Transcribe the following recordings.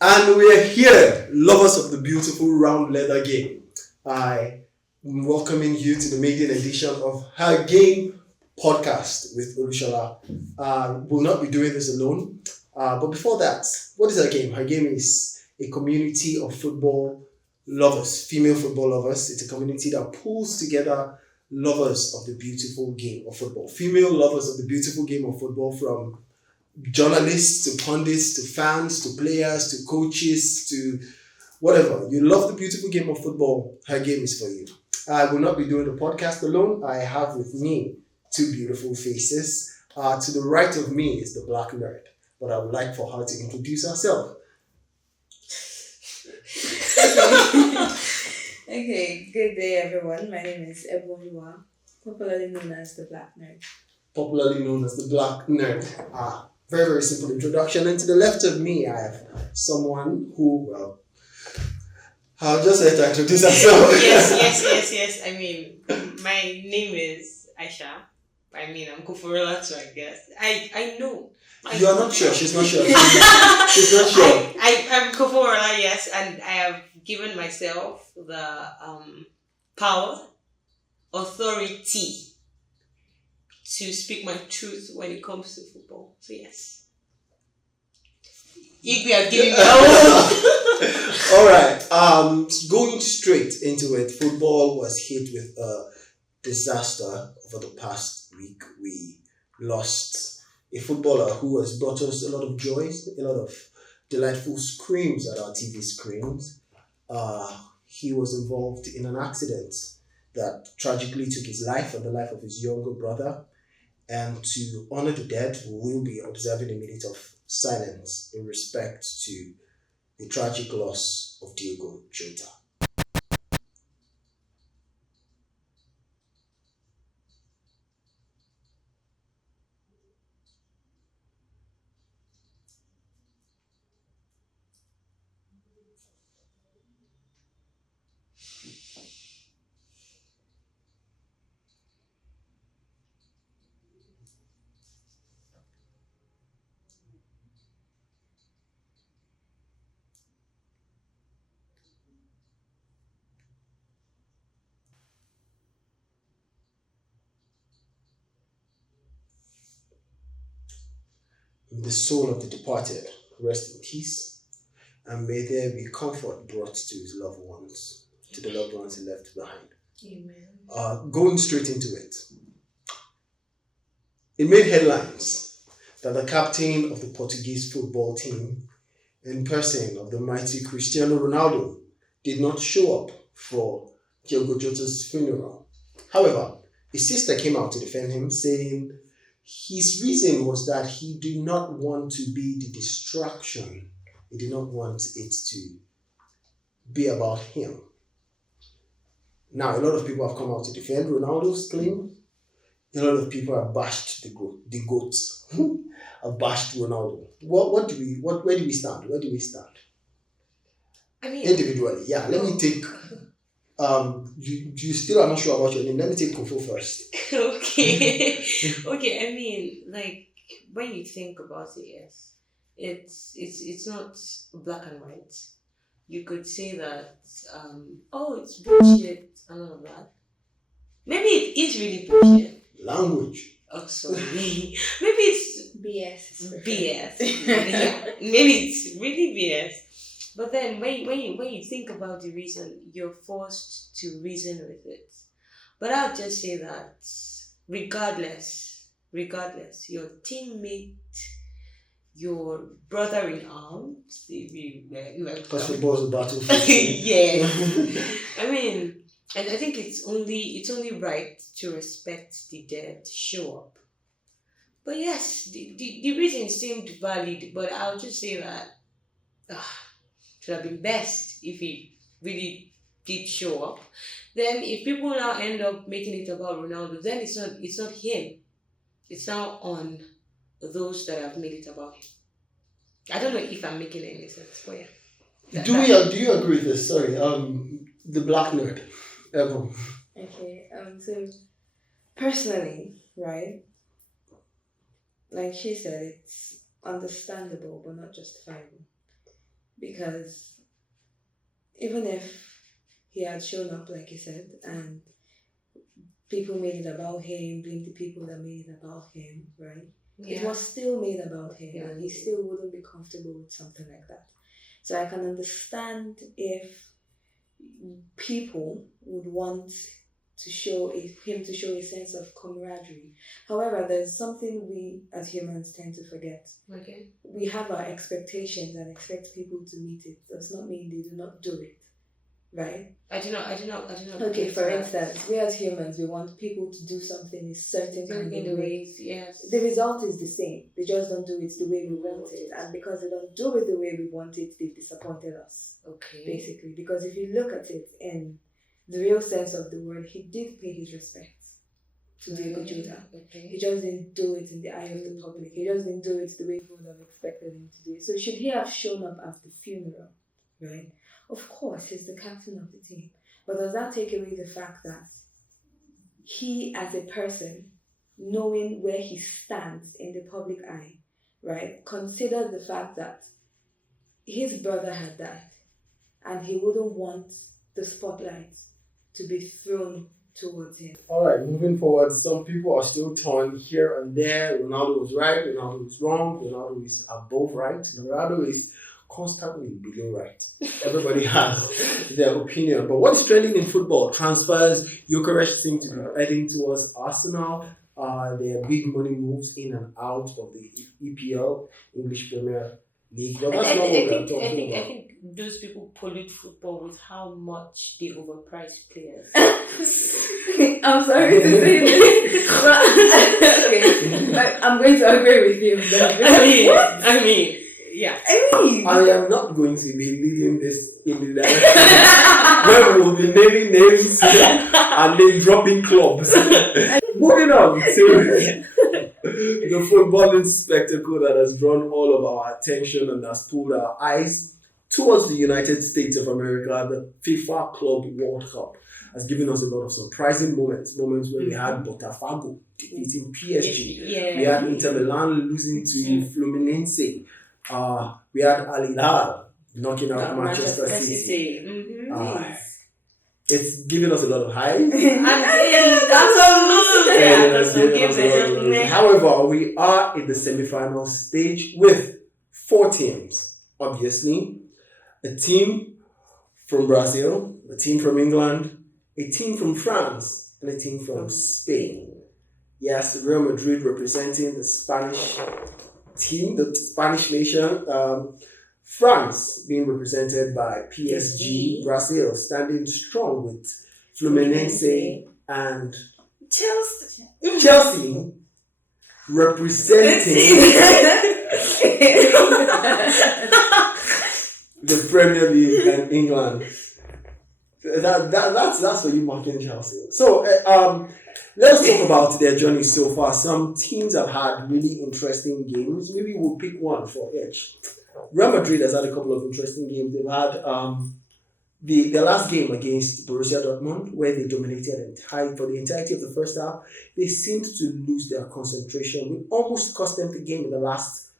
And we are here, lovers of the beautiful round leather game. I am welcoming you to the maiden edition of Her Game podcast with Olushola. We'll not be doing this alone. But before that, what is Her Game? Her Game is a community of football lovers, female football lovers. It's a community that pulls together lovers of the beautiful game of football, female lovers of the beautiful game of football from journalists to pundits to fans to players to coaches to whatever. You love the beautiful game of football, Her Game is for you. I will not be doing the podcast alone. I have with me two beautiful faces. To the right of me is the black nerd, but I would like for her to introduce herself. Okay, good day everyone. My name is Ebonua, popularly known as the Black Nerd. Popularly known as the black nerd. Very, very simple introduction. And to the left of me, I have someone who, well, I'll just let her introduce herself. yes. I mean, my name is Aisha. I mean, I'm Kuforela too, I guess. I know. You're not sure. She's not sure. She's not sure. I'm Kuforela, yes, and I have given myself the power, authority to speak my truth when it comes to football. So yes. Igwe have given me All right. Going straight into it, football was hit with a disaster over the past week. We lost a footballer who has brought us a lot of joys, a lot of delightful screams at our TV screens. He was involved in an accident that tragically took his life and the life of his younger brother. And to honor the dead, we will be observing a minute of silence in respect to the tragic loss of Diogo Jota. The soul of the departed rest in peace, and may there be comfort brought to his loved ones, to the loved ones he left behind. Amen. Going straight into it, it made headlines that the captain of the Portuguese football team, in person of the mighty Cristiano Ronaldo, did not show up for Diogo Jota's funeral. However, his sister came out to defend him, saying his reason was that he did not want to be the distraction. He did not want it to be about him. Now, a lot of people have come out to defend Ronaldo's claim. A lot of people have bashed the goats. Have bashed Ronaldo. Where do we stand? Where do we stand? I mean, Individually, yeah. Let me take. You still are not sure about your name. Let me take Kofo first. okay. Okay, I mean, like when you think about it, yes. It's not black and white. You could say that it's bullshit and all of that. Maybe it is really bullshit. Language. Oh, sorry. Maybe it's BS. BS. Yeah, maybe it's really BS. But then when you think about the reason, you're forced to reason with it. But I'll just say that regardless, your teammate, your brother in arms, if you Because football is a battlefield. yeah. I mean, and I think it's only right to respect the dead, show up. But yes, the reason seemed valid, but I'll just say that should have been best if he really did show up. Then if people now end up making it about Ronaldo, then it's not him. It's now on those that have made it about him. I don't know if I'm making any sense, but yeah. Do you agree with this? Sorry, the black nerd. Ever. Okay, so personally, right, like she said, it's understandable but not justifiable. because even if he had shown up, like you said, and people made it about him, blamed the people that made it about him, right? It was still made about him, and he still wouldn't be comfortable with something like that. So I can understand if people would want him to show a sense of camaraderie. However, there's something we as humans tend to forget. Okay. We have our expectations and expect people to meet it. Does not mean they do not do it, right? I do not. Okay, for instance, we as humans, we want people to do something a certain kind in of the way. ways, yes. The result is the same. They just don't do it the way we want it. And because they don't do it the way we want it, they've disappointed us. Okay. Basically. Because if you look at it in the real sense of the word, he did pay his respects to Diego Jota. Okay. He just didn't do it in the eye of the public. He just didn't do it the way people would have expected him to do it. So should he have shown up at the funeral, right? Of course, he's the captain of the team. But does that take away the fact that he, as a person, knowing where he stands in the public eye, right, considered the fact that his brother had died and he wouldn't want the spotlight to be thrown towards him? All right, moving forward, some people are still torn here and there. Ronaldo was right, Ronaldo was wrong, Ronaldo is above right, Ronaldo is constantly below right. Everybody has their opinion. But what's trending in football? Transfers. Gyökeres seem to be heading towards Arsenal. There are big money moves in and out of the EPL, English Premier League. But that's not what we're talking about. I think those people pollute football with how much they overprice players. I'm sorry to say this, but okay, I'm going to agree with you. I mean, yeah. I am not going to be leading this in the direction where we will be naming names and then dropping clubs. Moving on to the footballing spectacle that has drawn all of our attention and has pulled our eyes towards the United States of America. The FIFA Club World Cup has given us a lot of surprising moments where we had Botafogo defeating PSG. Yeah. We had Inter Milan losing to Fluminense. We had Al Hilal knocking out Manchester City. Mm-hmm. It's given us a lot of hype. However, we are in the semi-final stage with 4 teams. Obviously, a team from Brazil, a team from England, a team from France, and a team from Spain. Yes, Real Madrid representing the Spanish team, the Spanish nation. France being represented by PSG, Brazil standing strong with Fluminense and Chelsea representing the Premier League and England. That's for you, marking Chelsea. So let's talk about their journey so far. Some teams have had really interesting games. Maybe we'll pick one for each. Real Madrid has had a couple of interesting games. They've had their last game against Borussia Dortmund, where they dominated for the entirety of the first half. They seemed to lose their concentration. We almost cost them the game in the last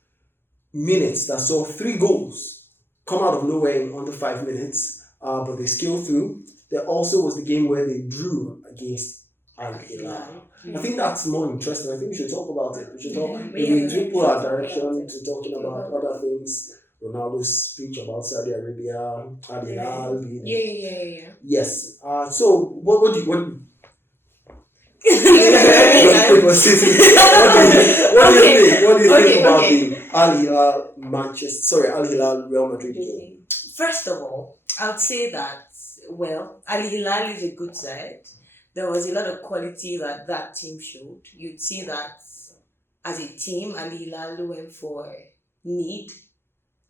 minutes. That saw 3 goals come out of nowhere in under 5 minutes, but they scaled through. There also was the game where they drew against Al Hilal. I think that's more interesting. I think we should talk about it. We should talk. Maybe pull our direction to talking about other things. Ronaldo's speech about Saudi Arabia, Al Hilal. Yeah. Yes. So what do you what? What do you think about the Al Hilal Real Madrid game? First of all, I would say that Al Hilal is a good side. There was a lot of quality that team showed. You'd see that as a team, Al Hilal went for need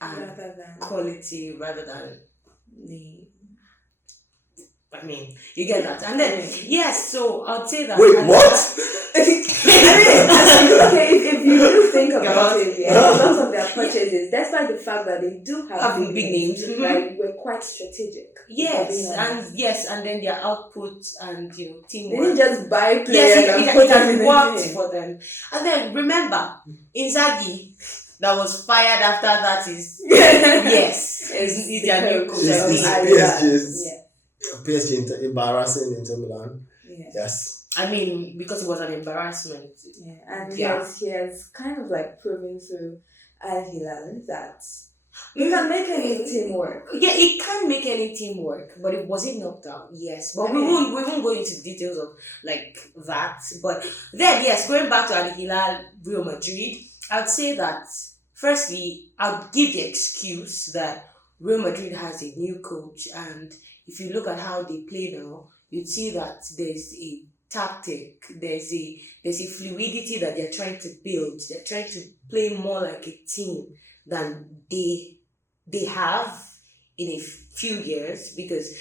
and quality rather than the. I mean, you get that. And then, yes, so I'd say that. Wait, what? If you do think about it, lots of their purchases, despite the fact that they do have big names, like, were quite strategic. Yes, and then their output and teamwork. They didn't just buy players Yes, and put them in it the worked team. for them. And then remember, Inzaghi that was fired after that is yes, it's their new coach. PSG embarrassing Inter Milan. Yeah. Yes. I mean, because it was an embarrassment. Yeah, and Yeah. he has kind of like proven through Al Hilal that you can make any team work. Yeah, it can make any team work, but was it knocked out? Yes, but we won't go into details of like that. But then yes, going back to Al Hilal, Real Madrid, I'd say that firstly, I'd give the excuse that Real Madrid has a new coach, and if you look at how they play now, you'd see that there's a tactic, there's a fluidity that they're trying to build. They're trying to play more like a team than they have in a few years, because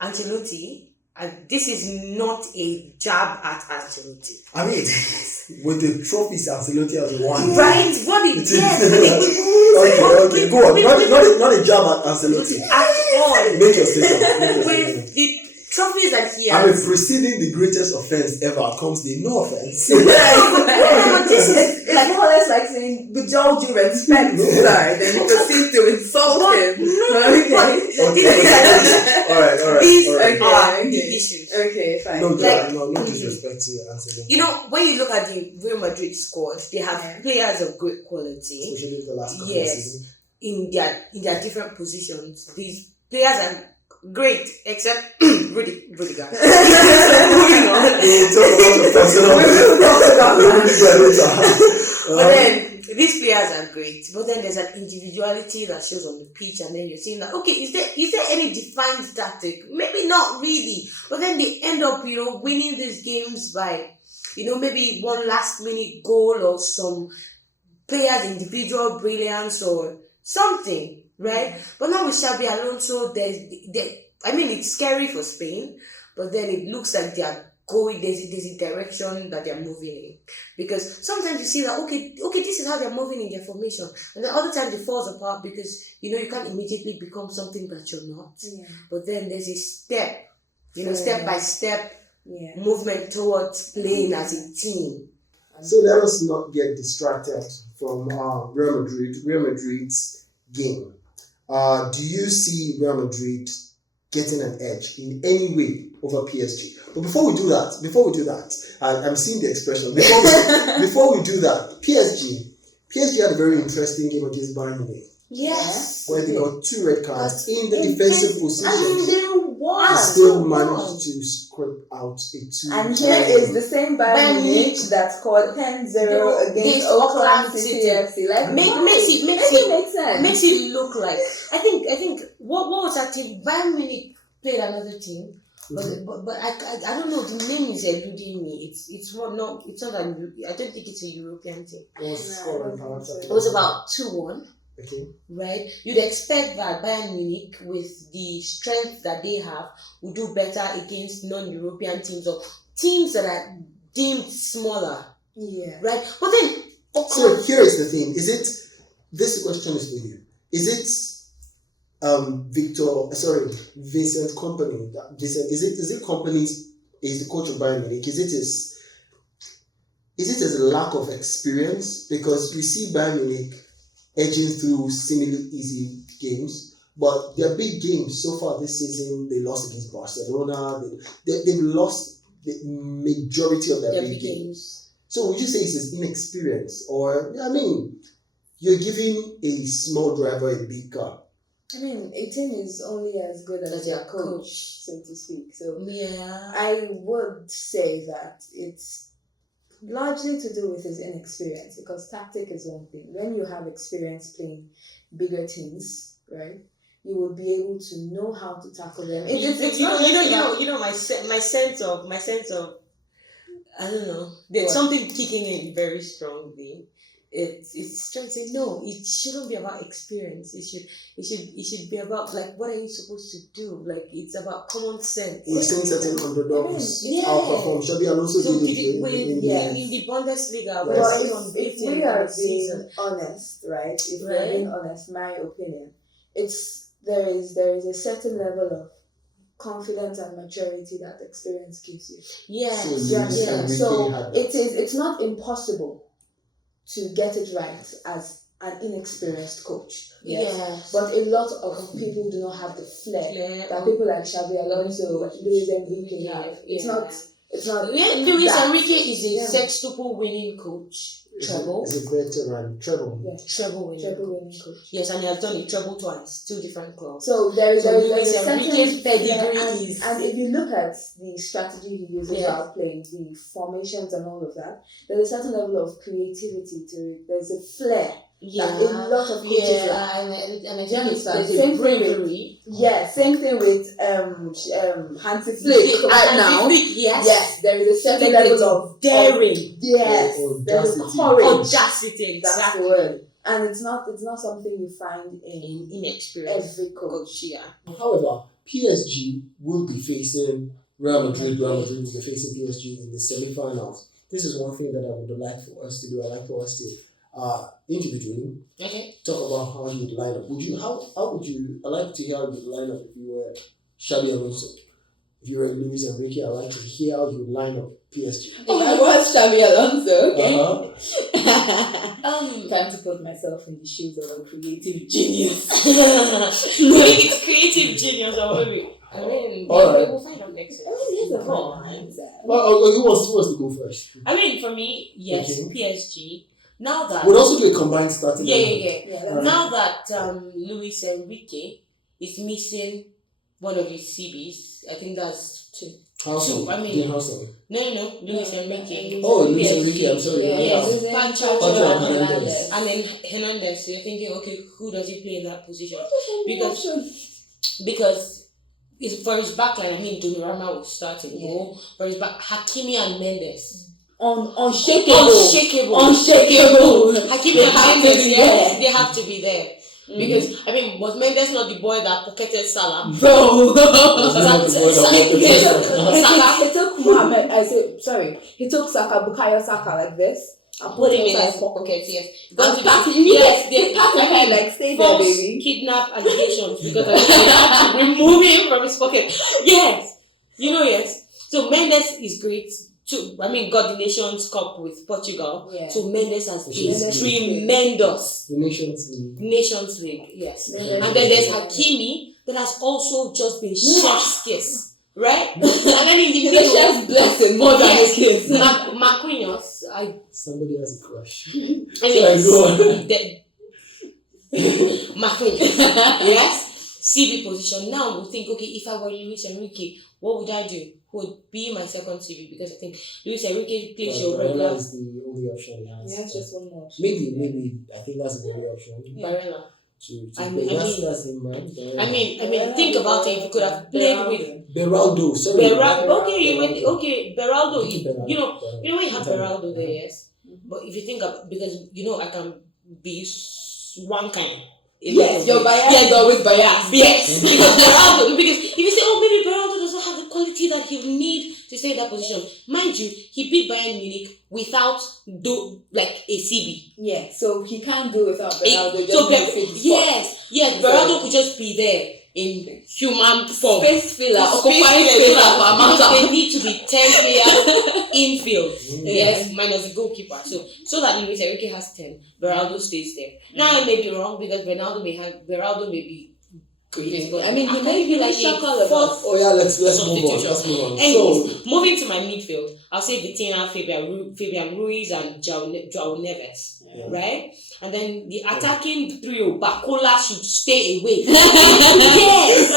Ancelotti, and this is not a jab at Ancelotti. I mean, with the trophies Ancelotti has won. Right? What it Okay, go on. Not a jab at Ancelotti. At all. Make your statement. With the trophies that he I mean, has. preceding the greatest offense ever comes the no offense. This is it's more or less like saying, with all due respect, sir, then you proceed to insult him. All right. These Okay, are okay. the issues. Okay, fine. No, Like- no disrespect to Ancelotti. You know, when you look at the Real Madrid squad, they have Yeah. players of great quality Especially the last couple of Yes. seasons. in their different positions. These players are great, except Rudiger. Moving on. We'll talk about the personal. But then these players are great, but then there's an individuality that shows on the pitch, and then you're seeing that okay, is there any defined tactic? Maybe not really, but then they end up winning these games by maybe one last minute goal or some players' individual brilliance or something, right? But now with Xabi Alonso, it's scary for Spain, but then it looks like they are going, there's a direction that they're moving in. Because sometimes you see that, okay, this is how they're moving in their formation. And then other times it falls apart because, you can't immediately become something that you're not. Yeah. But then there's a step by step Yeah. movement towards playing as a team. So let us not get distracted from Real Madrid's game. Do you see Real Madrid getting an edge in any way over PSG? But before we do that, I'm seeing the expression. Before we do that, PSG had a very interesting game against Bayern Munich, Yes. where they got 2 red cards in the And defensive they position. won. They still managed to scrape out a 2. And here is the same Bayern Munich that scored 10-0 against Oakland City FC. Like, Makes it make sense. makes it look like I think what was that team? Bayern Munich played another team, but I don't know, the name is eluding me. It's not I don't think it's a European team. It It was about 2-1. Okay. Right, you'd expect that Bayern Munich, with the strength that they have, would do better against non-European teams or teams that are deemed smaller, Yeah. right? But then, So here is the thing. This question is for you. Is it Vincent Kompany? Is it Kompany's is the coach of Bayern Munich? Is it his lack of experience? Because you see Bayern Munich edging through seemingly easy games, but their big games so far this season, they lost against Barcelona. They've lost the majority of their big games. So would you say it's his inexperience, or you're giving a small driver a big car? I mean, a team is only as good as their coach, so to speak. So yeah, I would say that it's largely to do with his inexperience, because tactic is one thing. When you have experience playing bigger teams, right, you would be able to know how to tackle them. My sense of I don't know. There's something kicking in very strongly. It's trying to say no. It shouldn't be about experience. It should be about like what are you supposed to do? Like it's about common sense. We've seen certain underdogs Yeah. outperform. Xabi Alonso So did it in the Bundesliga. Right. But But if we are being honest, right? If we are being honest, my opinion, there is a certain level of confidence and maturity that experience gives you. Yeah. So it's not impossible to get it right as an inexperienced coach. Yes. But a lot of people do not have the flair that people like Xabi Alonso, Luis Enrique have. It's not. Luis that. Enrique is a Yeah. sextuple winning coach. Treble. Is a veteran. Treble. Yes. Treble winning coach. Yes, and he has done it treble twice, 2 different clubs. So there is a Luis certain Enrique's pedigree flair, is. and if you look at the strategy he uses while playing, the formations and all of that, there's a certain level of creativity to it. There's a flair. That a lot of coaches lack. and I Do you think understand? there's a bravery. Yeah, same thing with Hansi Flick. Now, yes, there is a certain level of daring, yes, there's a courage. audacity, That's the word. And it's not something you find in inexperience. every coach. Yeah. However, PSG will be facing Real Madrid. Real Madrid will be facing PSG in the semi-finals. This is one thing that I would like for us to do. I'd like for us to individually talk about how you would line up. I'd like to hear how you would line up if you were Xabi Alonso. If you were Luis Enrique, I'd like to hear how you would line up PSG. Oh, I was Xabi Alonso, okay. Time to put myself in the shoes of a creative genius. It's creative genius already. I mean, we'll find out next week. Well, who wants to go first? I mean, for me, yes, PSG. Now that we'll also do a combined starting. Yeah. Now that Luis Enrique is missing one of his CBs, I think that's 2. Household. I mean, Household. No, Luis Enrique. Oh, Luis Enrique, I'm sorry. Yes, Pancho Hernandez. And then Hernandez, you're thinking, okay, who does he play in that position? Because it's for his backline, I mean, Donnarumma was starting. For his back, Hakimi and Mendes. Unshakable. Hakimi and Mendes, yes, they have to be there. Because I mean, was Mendes not the boy that pocketed Salah? No. He took Saka, Bukayo Saka like this. And put him in his pocket, yes. Stay there, baby. Kidnap allegations because they have to remove him from his pocket. Yes. Yes. So Mendes is great. Got the Nations Cup with Portugal. Yeah. So Mendes has been tremendous. The Nations League, yes. And then there's Hakimi that has also just been chef's kiss. Right? And then in the middle, chef's blessing more than a kiss. Marquinhos, somebody has a crush. Marquinhos, yes. CB position. Now we'll think, okay, if I were Luis Enrique, what would I do? Who would be my second CB? Because I think Luis Enrique plays your regular. Barella is the only option he has. Yeah, just one more option. Maybe. I think that's the only option. Barella. That's in mind. I mean, think about it. If you could have played with Beraldo. Beraldo. You know when you have Beraldo there, yes. But if you think of, because I can be one kind. Yes, your bias is always biased. Yes, because Beraldo. Because if you say, maybe Beraldo doesn't have the quality that he will need to stay in that position. Mind you, he beat Bayern Munich without a CB. Yeah, so he can't do without Beraldo. Yes, Beraldo could just be there in human form. Space filler, occupying space for Amanda. They need to be 10 players infield. Yes, minus the goalkeeper. So that Luis Enrique has 10, Beraldo stays there. Now I may be wrong because Beraldo may be great. But I mean, he may be like a fourth. Oh yeah, let's move on. Anyways, moving to my midfield, I'll say Vitinha, Fabian Ruiz, and João Neves. Yeah. Right? And then the attacking trio, Bacola should stay away. Yes!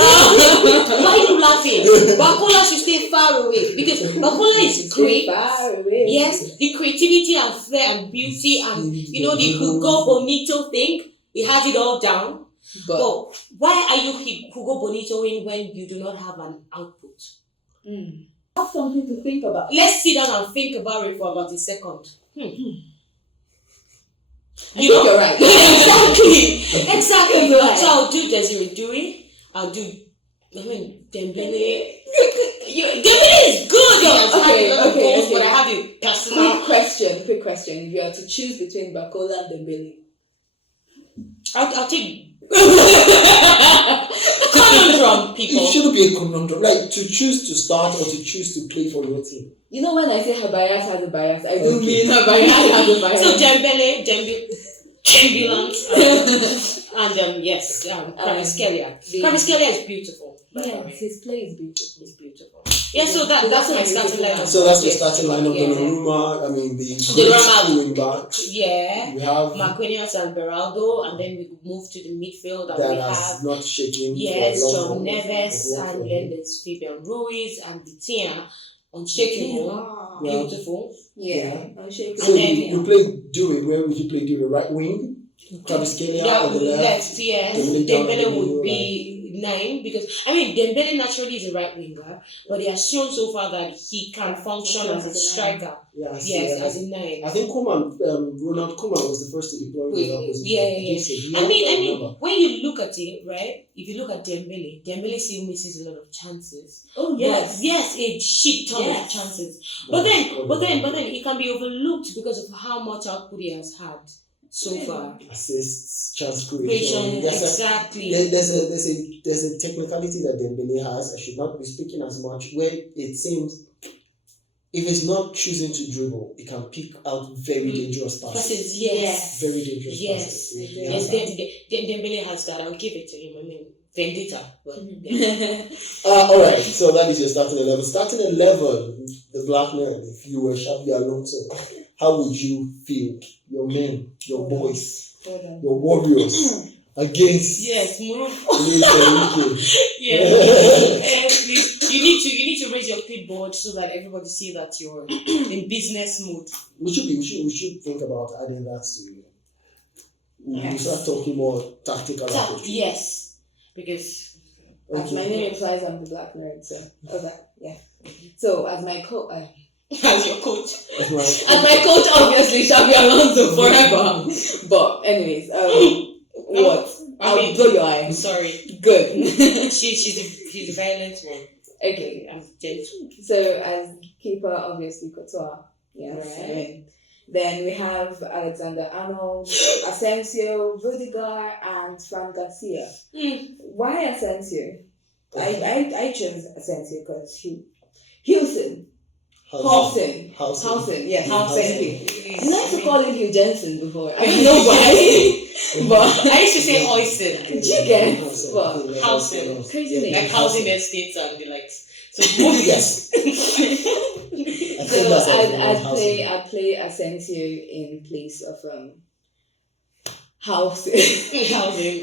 Why are you laughing? Bacola should stay far away because Bacola is great. Far away. Yes, the creativity and flair and beauty and the Hugo Bonito thing, he has it all down. But why are you Hugo Bonitoing when you do not have an output? That's something to think about. Let's sit down and think about it for about a second. You're right. Exactly. So I'll do Desiree Doué. I'll do. Dembele. Dembele is good. Okay. But I have a personal quick question. If you are to choose between Bacola and Dembele, I'll take. Conundrum, people. It shouldn't be a conundrum. Like to choose to start or to choose to play for your team. When I say her bias has a bias, I don't mean her bias has a bias. So Dembele. ambulance, and yes, Kvaratskhelia. Kvaratskhelia is beautiful. By the way. Yes, his play is beautiful. It's beautiful. Yeah, so that's my starting lineup. So that's the starting lineup. Donnarumma, I mean, the Donnarumma wing back. Yeah. We have Marquinhos and Beraldo, and then we move to the midfield, and that we has have not shaken. yes, for a John long time. Neves, and then there's Fabian Ruiz and Vitinha, unshakable, Wow. beautiful. Yeah. I'm shaking. So And then- you play Dewey. Where would you play Dewey? Right wing. Kvaratskhelia Yeah, on the left. yes. Dembele down the Dembele middle, would be 9 because Dembele naturally is a right winger, but he has shown so far that he can function as a striker. Yeah, I see, Yes, yeah. as a 9. I think Ronald Koeman was the first to deploy Wait, the opposition. yeah. He I had mean, that number. when you look at it, right? If you look at Dembele still misses a lot of chances. Oh Yes, a shit ton of Yes. chances. But then it can be overlooked because of how much output he has had so far. Assists, chance creation. Exactly. There's a technicality that Dembele has. I should not be speaking as much. Where it seems, if it's not choosing to dribble, it can pick out very dangerous passes. Passes, yes. Very dangerous Yes. passes. He Yes, has that. Dembele has that. I'll give it to him. Vendetta. But All right. So that is your starting 11. Starting 11, the Black Nerd. If you were Xabi Alonso, how would you feel? Your men, your boys, Hold on. your warriors against yes, move. Luis Enrique. Yeah. Please, you need to raise your clipboard so that everybody see that you're in business mood. We should think about adding that to. We Yes. start talking more tactical approach. Yes, because As my name implies, I'm the black nerd. So okay, yeah. So as my coach, as your coach. That's my- as my coach, obviously Xabi Alonso forever. But anyways, what? I'll blow your eye. I'm sorry. Good. She's a violent one. Okay. I'm gentle. So as keeper, obviously Courtois. Yes. Right. Then we have Alexander Arnold, Asensio, Rudiger, and Fran Garcia. Why Asensio? I chose Asensio because Hewson. Howson, yes, thank you. I like to call him Hugh Jensen before. I don't know why. But I used to say Oyster. did you get what? Housing. Crazy name. Like housing estates and the likes. So Yes. So I'd play Asensio in place of Howson.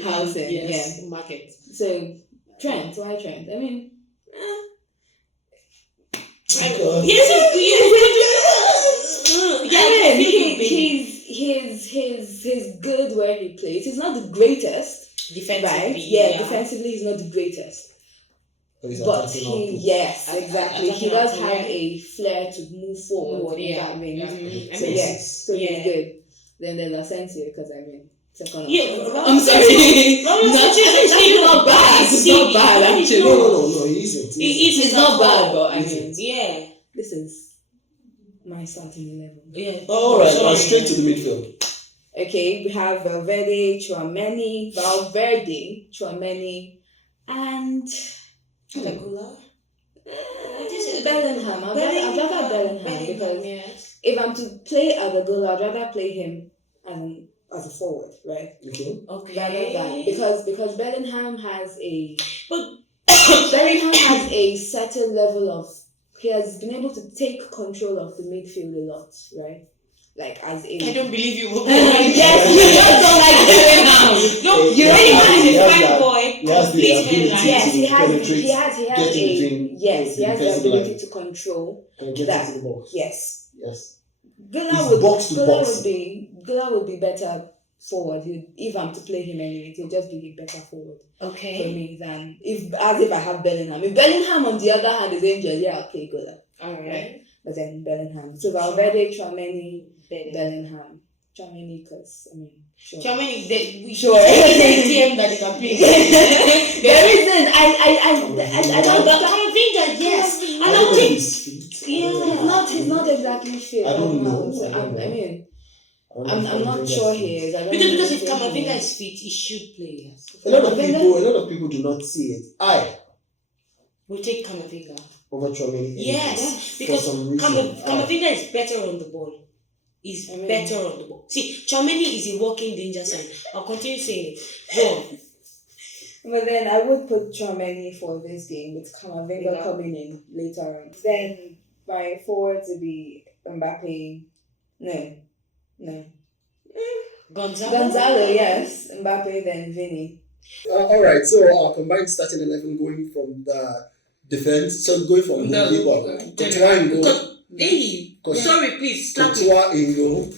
housing. Yes. Market. So Trent, why Trent? I mean, he's good where he plays. He's not the greatest, Defensively, right? Yeah, defensively he's not the greatest. But yes, exactly. He does have a flair to move forward in that range. So yes, so he's good. Then there's Asensio because I mean. Second I'm sorry. It's actually not bad. It's not bad actually. No, he isn't. It's not bad, but I He mean, yeah. this is my starting 11. Yeah. All right, now straight to the midfield. Okay, we have Valverde, Chouameni, and Lagula. Bellingham. I'd rather Bellingham because if I'm to play Adagula, I'd rather play him as a forward, right? Okay. Rather than because Bellingham has a certain level of, he has been able to take control of the midfield a lot, right? Like as a I don't believe you will. yes, you just don't like Bellingham. No, He you has really the- want he has a fine that- boy. he has the Complete ability headline. Yes, he has get in between he has the defensive ability line to control. and get that. into the box. Yes. Yes. Villa He's box to box. would be better forward. If I'm to play him anyway, he'll just be a better forward for Okay. me than if I have Bellingham. If Bellingham on the other hand is injured, yeah, I'll play Gola. Alright. But then Bellingham. So Valverde, Chouameni, Better. Bellingham. Chouameni, because I mean, sure. Chouameni, we Sure. team that he can play. There isn't. I don't. But Camavinga, yes. I don't think his feet. He's not exactly fit. I don't know. So I don't know. I mean, I I'm don't not think sure that's he is. I don't Because know if Camavinga is fit, he should play. Yes. A lot of people do not see it. We'll take Camavinga. Over Chouameni. Yes, For because some reason. Camavinga is better on the ball. is better on the ball. See, Tchouaméni is a walking danger sign. I'll continue saying it. Go on. But then I would put Tchouaméni for this game with Camavinga coming in later on. Then my forward to be Mbappe. No. Gonzalo, yes. Mbappe, then Vinny. All right, so our combined starting 11 going from the defense. So going from the goal. Courtois in goal. Hey, sorry, please stop it. Courtois in goal.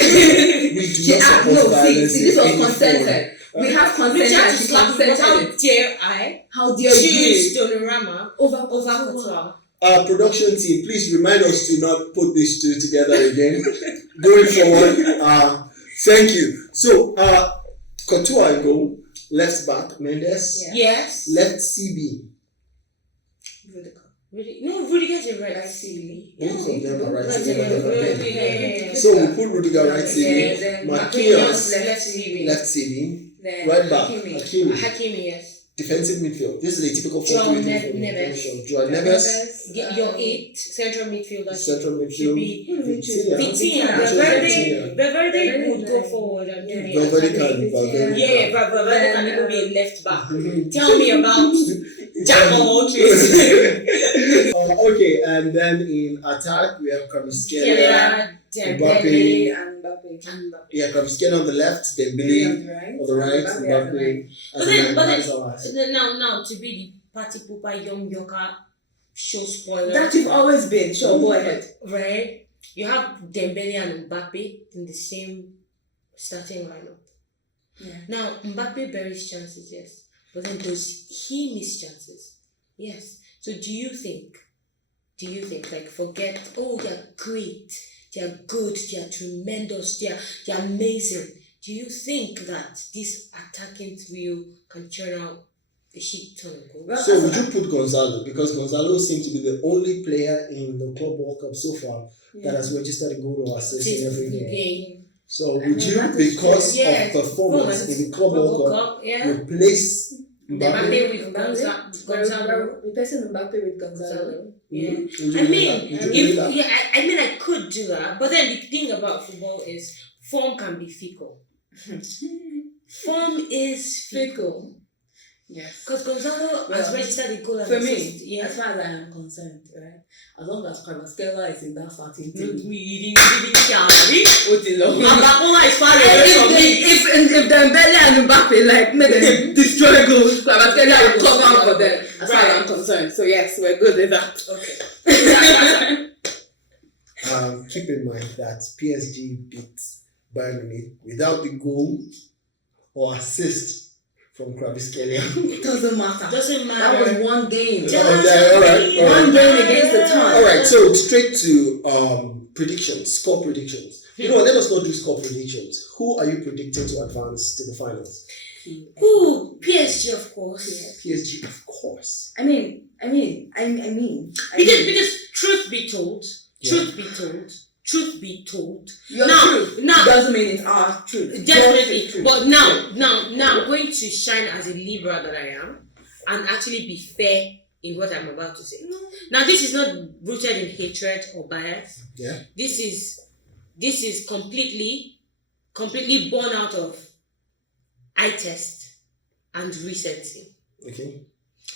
We do not support violence. This was consented. We have consented. She consented. How dare I? How dare choose you? Donnarumma over Courtois? Our production team, please remind us to not put these two together again. Going forward. Thank you. So, Courtois in goal. Left back, Mendes. Yeah. Yes. Left CB. Rudiger's a right CB. Both of them are right CB. So we put Rudiger right CB. Marquinhos left CB. left CB. Then Right back, Hakimi. Yes. Defensive midfield. This is a typical 4-3-3 formation. Joao Neves. Your 8 central midfielders. Central midfield. Vitinha. Valverde would go forward and do the Valverde. Yeah, Valverde can even be a left back. Tell me about Jack of all trades. Okay, and then in attack we have Kvaratskhelia, Dembele, And Mbappe. yeah, Kvaratskhelia on the left, Dembele on the right, Mbappe. But then now to be the party pooper young yoker show spoiler. That you've always been. Sure, go ahead. Right? You have Dembele and Mbappe in the same starting lineup. Yeah. Now Mbappe buries chances, yes. But then does he miss chances? Yes. So do you think, like, forget, oh, they're great, they're good, they're tremendous, they're amazing. Do you think that this attacking trio can churn out a shit ton of goals? So would you put Gonzalo? Because Gonzalo seems to be the only player in the Club World Cup so far that has registered a goal or assist in every game. So would you, because of performance in the Club World Cup, replace Mbappe with Gonzalo? Replacing Mbappe with Gonzalo. Yeah. I could do that, but then the thing about football is form can be fickle. Form is fickle. Yes. Because Gonzalo has registered a goal For me, as far as I am concerned, right? As long as Kvaratskhelia is in that starting team, if Dembele and Mbappe like maybe destroy goals, Kvaratskhelia will come out for them. As far as I'm concerned, so yes, we're good with that. Okay. keep in mind that PSG beat Bayern Munich without the goal or assist from Kvaratskhelia. Doesn't matter. That was one game. All right. One game against the town. All right, so straight to predictions, score predictions. You know what, let us not do score predictions. Who are you predicting to advance to the finals? Ooh, PSG, of course. PSG, of course. I mean. Because truth be told, your truth doesn't mean it's our truth. Definitely. Truth. But now I'm going to shine as a Libra that I am and actually be fair in what I'm about to say. No. Now this is not rooted in hatred or bias. Yeah. This is completely born out of eye test and recency. Okay.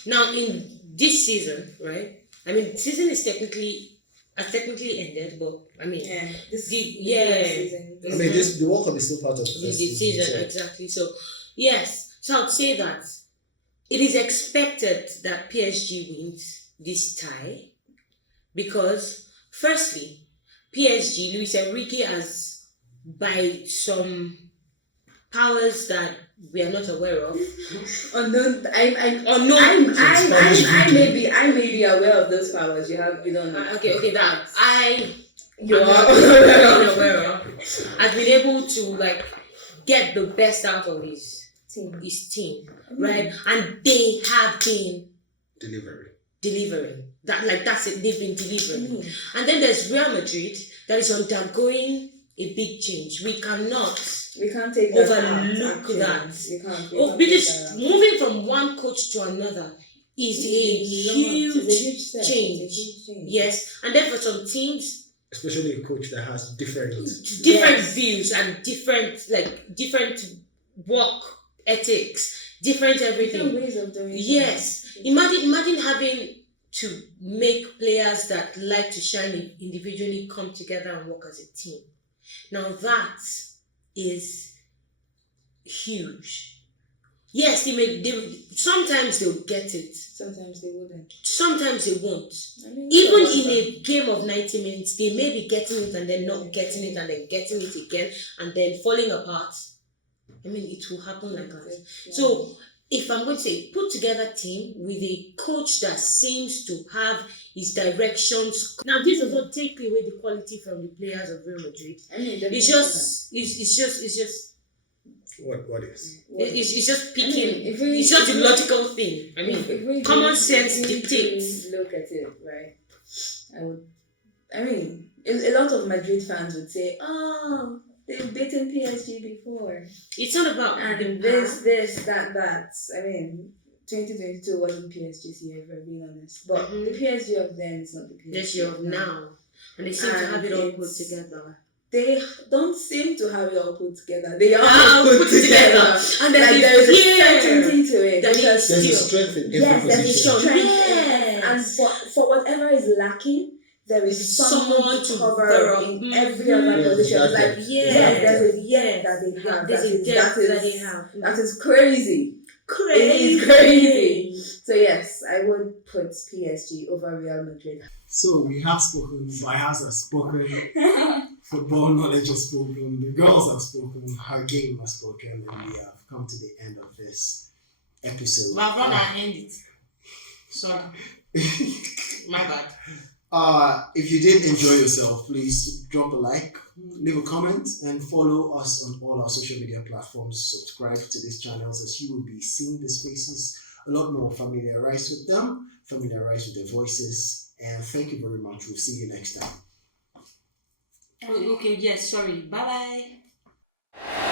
Now in this season, right? I mean, season is technically ended, but I mean, the World Cup is still part of the season, exactly. So, yes, so I'd say that it is expected that PSG wins this tie because, firstly, PSG, Luis Enrique has, by some powers that we are not aware of. Unknown. I may be aware of those powers. You don't know. Okay. That you are unaware of. Has been able to like get the best out of his team, right? And they have been delivering. That's it. They've been delivering. And then there's Real Madrid that is undergoing a big change. We can't take overlook that. Because moving from one coach to another is a huge change. Yes, and then for some teams, especially a coach that has different views and different work ethics, different everything. Different ways of doing Yes. Imagine having to make players that like to shine individually come together and work as a team. Now that is huge. Yes, sometimes they'll get it. Sometimes they wouldn't. Sometimes they won't. I mean, Even in a game of 90 minutes, they may be getting it and then not getting it and then getting it again and then falling apart. I mean, it will happen like that. Yeah. So, if I'm going to say, put together a team with a coach that seems to have his directions. Now, this does not take away the quality from the players of Real Madrid. I mean, It's just what is. it's just picking. If It's just a logical thing. I mean, common sense dictates. Look at it, right? A lot of Madrid fans would say, "Oh, they've beaten PSG before." It's not about And this, that. I mean, 2022 wasn't PSG's year, if we're being honest. But the PSG of then is not the PSG this year of now, and they seem to have it all put together. They don't seem to have it all put together. They are put together. And Like there is a certainty to it. That There's a strength in every Yes, there's a position. strength. Yes. And for whatever is lacking, there is someone to cover up in every other Yes, position. It's exactly. like, there's a depth that they have. There's a depth that they have. That is crazy. Crazy. It is crazy. So yes, I would put PSG over Real Madrid. So we have spoken, Bayaz has spoken, football knowledge has spoken, the girls have spoken, her game has spoken, and we have come to the end of this episode. My brother end it. Sorry. My bad. If you did enjoy yourself, please drop a like, leave a comment, and follow us on all our social media platforms. Subscribe to these channels as you will be seeing these faces a lot more, familiarize with them, familiarize with their voices, and thank you very much. We'll see you next time. Okay, yes, sorry. Bye bye.